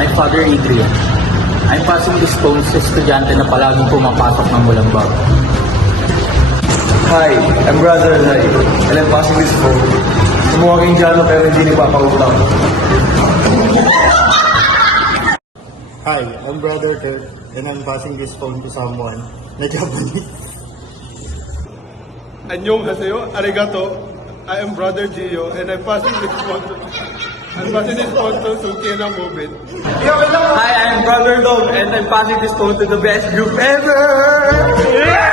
I'm Father Adrian. I'm passing this phone sa estudyante na palaging pumapasok ng walang bag. Hi, I'm Brother Lai, and I'm passing this phone. Sumuwaging Jano pero hindi nagpapautang. Hi, I'm Brother Kirk, and I'm passing this phone to someone na Japanese. Annyeonghaseyo, arigato. I am Brother Gio, and I'm passing this phone to Suki na Mobit. Hi, I'm Brother Dom, and I'm passing this phone to the best group ever!